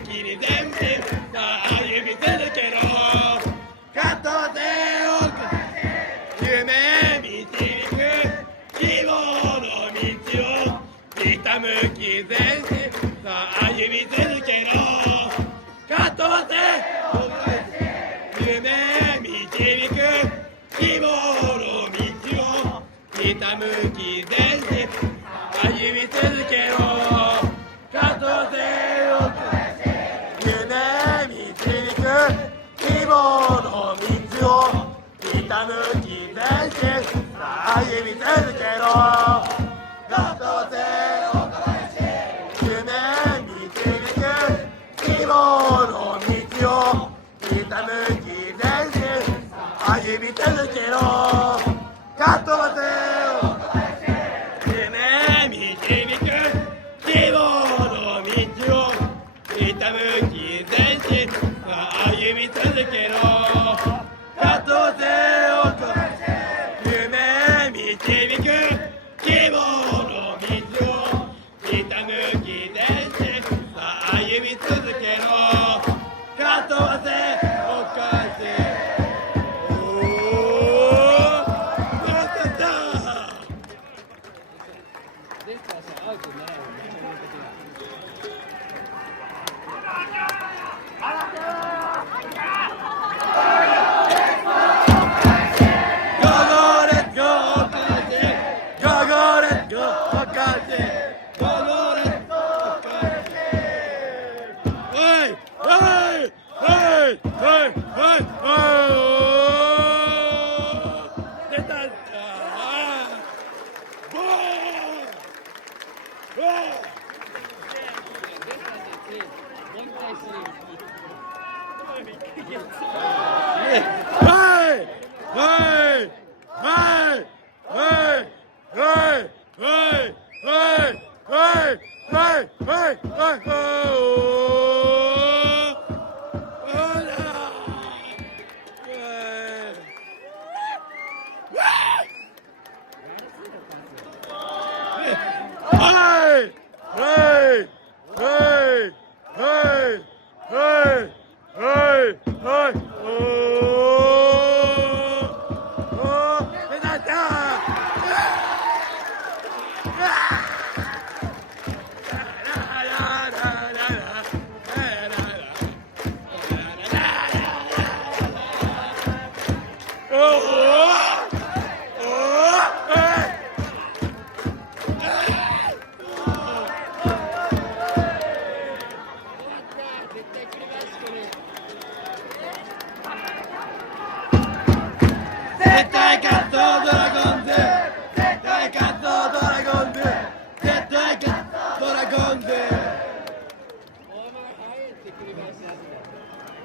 きに前進さあ歩み続けろ加藤勢を夢導く希望の道をひたむき前進さあ歩み続けろ加藤勢を夢導く希望の道をひたむき前進歩み続けろ加藤勢を夢導く希望の道をひたむき前進歩み続けろ加藤勢を夢導く希望の道をひたむき前進歩み続けろ加藤勢を夢導く希望の道をひたむき前進歩み続けろ加藤勢を夢導く希望の道をひたむき前進歩み続けろ加藤勢を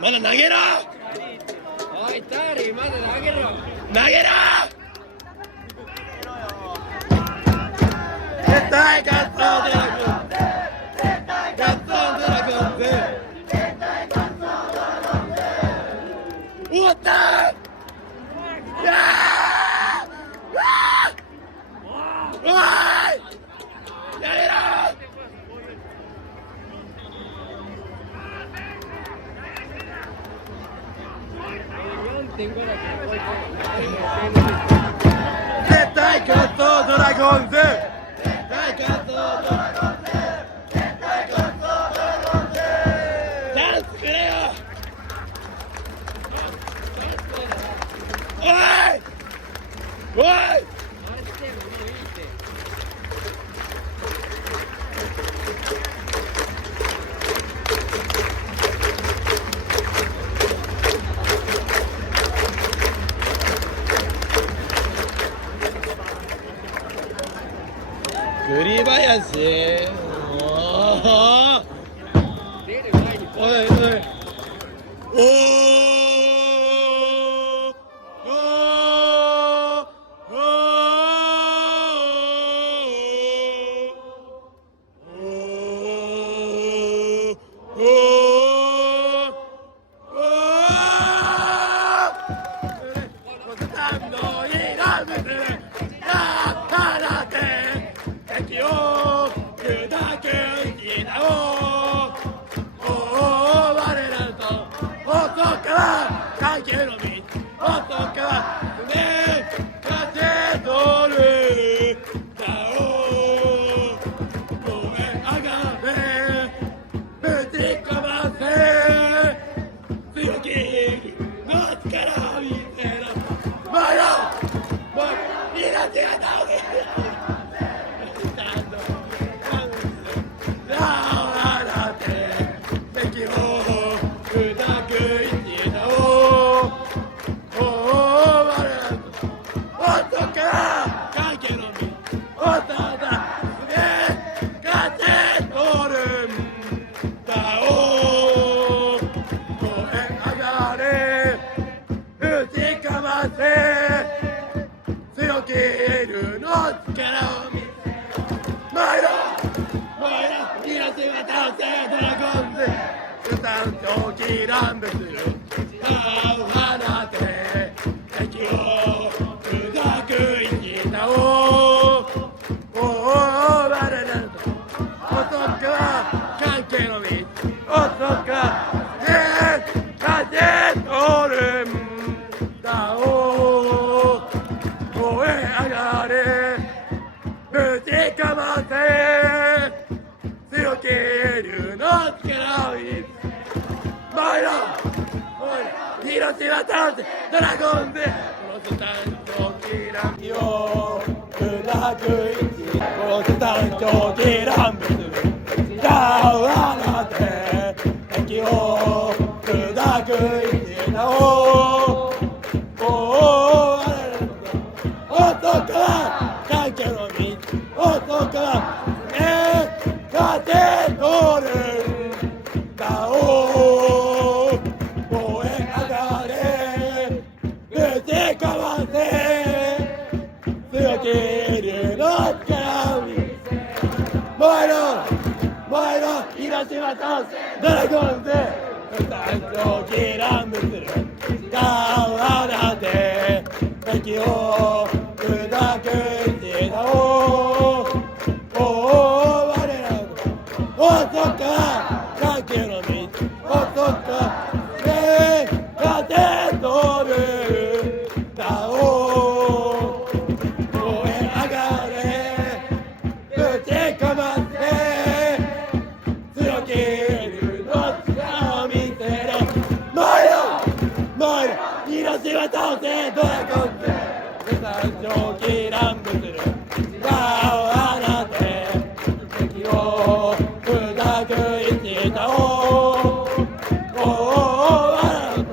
まだ投げろおいターリーまだ投げろ投げろ絶対勝つぞドラゴンズ勝つぞドラゴンズ終わったーやーおいやめろ4.5だけど絶対勝つぞドラゴンズ絶対勝つぞドラゴンズ絶対勝つぞドラゴンズチャンスくれよおいおい栗林おーおいおい敵を砕く気だおけの道男はね勝ち取るだお燃え上がれぶちかませ強気の力を見せろ前の命が倒れ乱舞する歯を放て敵を砕く生きたを我らの男は関係の道男は風通るんだお燃え上がれぶちかませ強気流の力を見せ広島倒せドラゴンズこのスタンドキランよ砕く位置このスタンドキランブルダウアナテ敵を砕く位置なお男は関係の道男は勝て取るだお前の広島倒せドラゴンズスタンドキランブする顔を放て敵を砕く一打を我らの男は関係の道男は勝て取るだお燃え上がれぶちかませ広島倒せドラゴンズスタンドキランブする顔を放て敵を砕く一打を我らの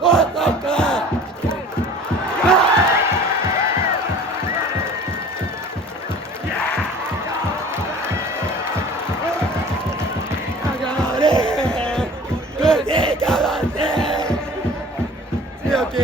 男は上がれぶちかませ強気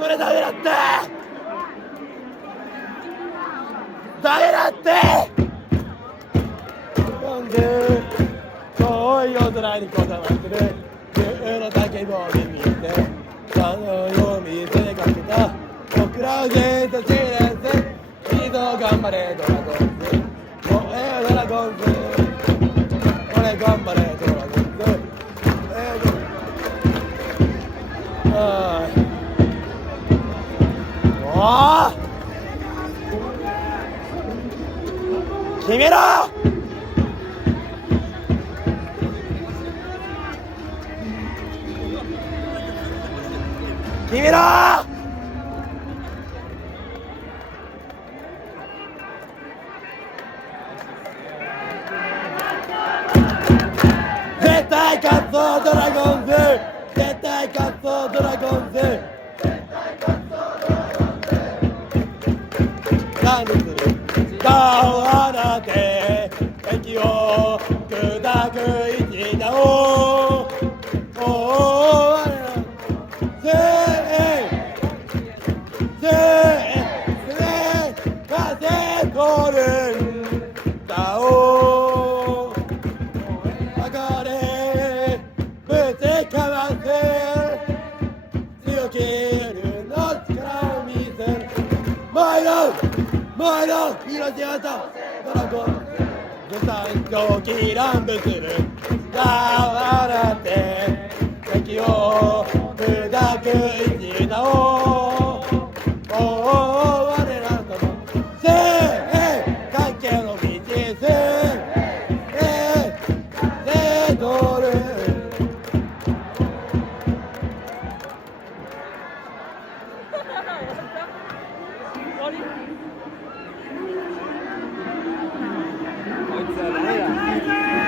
それダメだってダメだってなんで遠い夜空にこだまってる自由の竹棒に見てあの夜見せかけた僕らを全とチーレンス一度頑張れドラゴンズもうドラゴンズ俺頑張れドラゴンズ決めろ決めろ絶対勝つぞドラゴンズ絶対勝つぞドラゴンズ何する顔を放って敵を砕く一打を我ら全風通るだを上れぶちかわせ強きるの力を見せる前の命をとドラゴンズ三狂気乱舞する顔を洗って敵を砕く一打を我らとの関係の道通るこいつはダメだ。